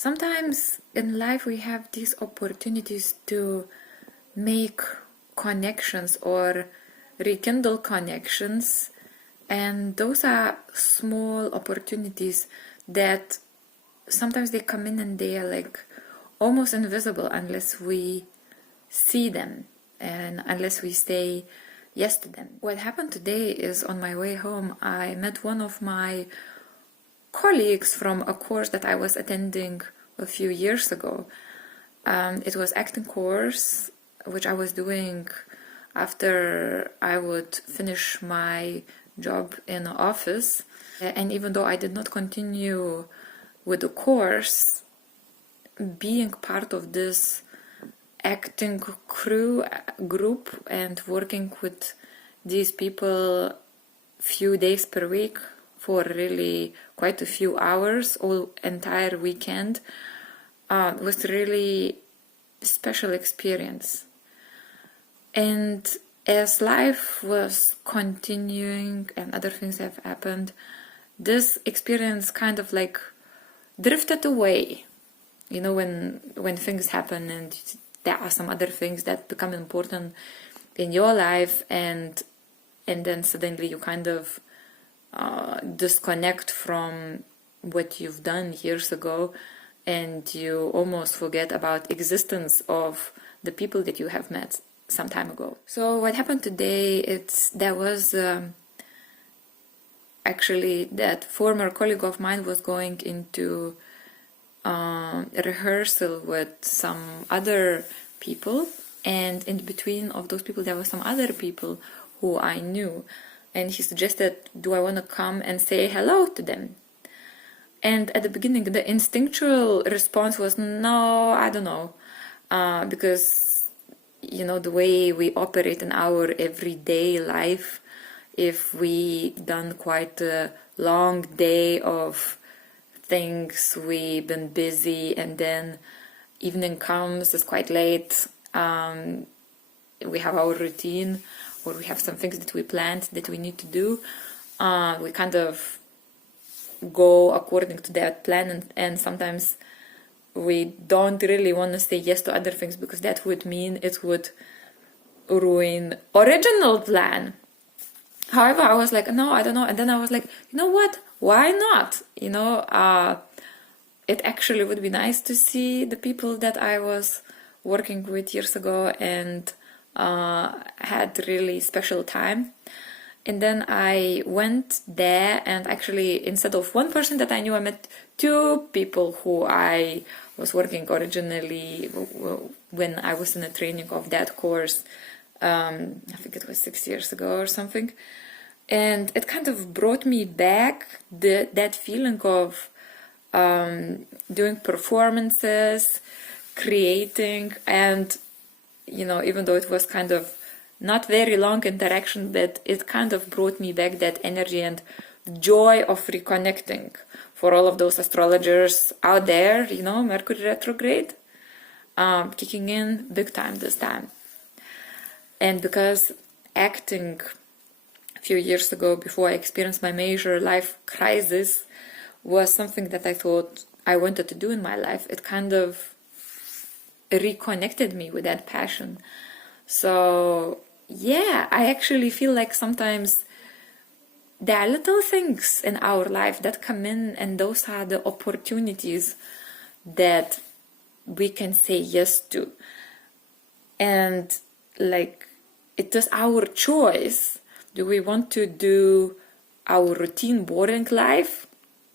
sometimes in life we have these opportunities to make connections or rekindle connections, and those are small opportunities that sometimes they come in and they are like almost invisible unless we see them and unless we say yes to them. What happened today is, on my way home, I met one of my colleagues from a course that I was attending a few years ago. It was acting course which I was doing after I would finish my job in an office, and even though I did not continue with the course, being part of this acting group and working with these people few days per week for really quite a few hours all entire weekend was really special experience. And as life was continuing and other things have happened, this experience kind of like drifted away. You know, when things happen and there are some other things that become important in your life, and then suddenly you kind of disconnect from what you've done years ago, and you almost forget about existence of the people that you have met some time ago. So what happened today, there was actually that former colleague of mine was going into a rehearsal with some other people, and in between of those people there were some other people who I knew, and he suggested, do I want to come and say hello to them? And at the beginning the instinctual response was no, I don't know, because you know the way we operate in our everyday life, if we done quite a long day of things, we've been busy, and then evening comes, it's quite late, we have our routine, or we have some things that we planned that we need to do, we kind of go according to that plan, and sometimes we don't really want to say yes to other things because that would mean it would ruin original plan. However, I was like, no, I don't know. And then I was like, you know what? Why not? You know, it actually would be nice to see the people that I was working with years ago and had really special time. And then I went there, and actually instead of one person that I knew, I met two people who I was working originally when I was in the training of that course. I think it was 6 years ago or something. And it kind of brought me back that feeling of doing performances, creating, and you know, even though it was kind of not very long interaction, but it kind of brought me back that energy and joy of reconnecting. For all of those astrologers out there, you know, Mercury retrograde kicking in big time this time. And because acting a few years ago, before I experienced my major life crisis, was something that I thought I wanted to do in my life, it kind of reconnected me with that passion. So yeah, I actually feel like sometimes there are little things in our life that come in, and those are the opportunities that we can say yes to. And like, it is our choice. Do we want to do our routine boring life?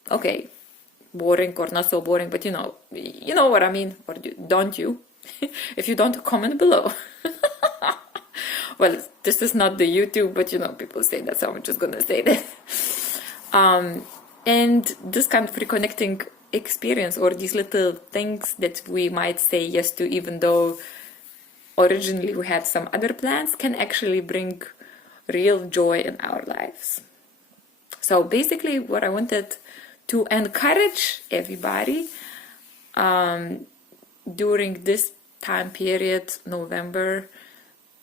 Okay, boring or not so boring, but you know what I mean, or don't you? If you don't, comment below. Well, this is not the YouTube, but you know, people say that, so I'm just gonna say that. And this kind of reconnecting experience, or these little things that we might say yes to, even though originally we had some other plans, can actually bring real joy in our lives. So basically what I wanted to encourage everybody during this time period, November,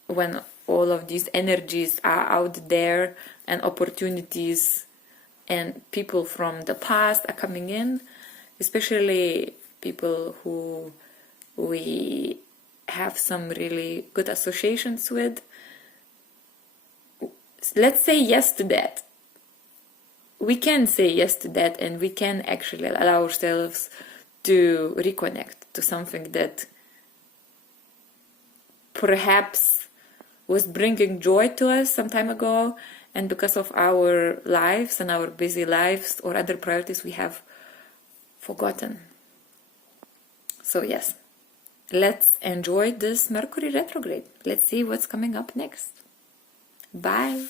when all of these energies are out there and opportunities and people from the past are coming in, especially people who we have some really good associations with. Let's say yes to that. We can say yes to that, and we can actually allow ourselves to reconnect to something that perhaps was bringing joy to us some time ago, and because of our lives and our busy lives or other priorities, we have forgotten. So yes, let's enjoy this Mercury retrograde. Let's see what's coming up next. Bye.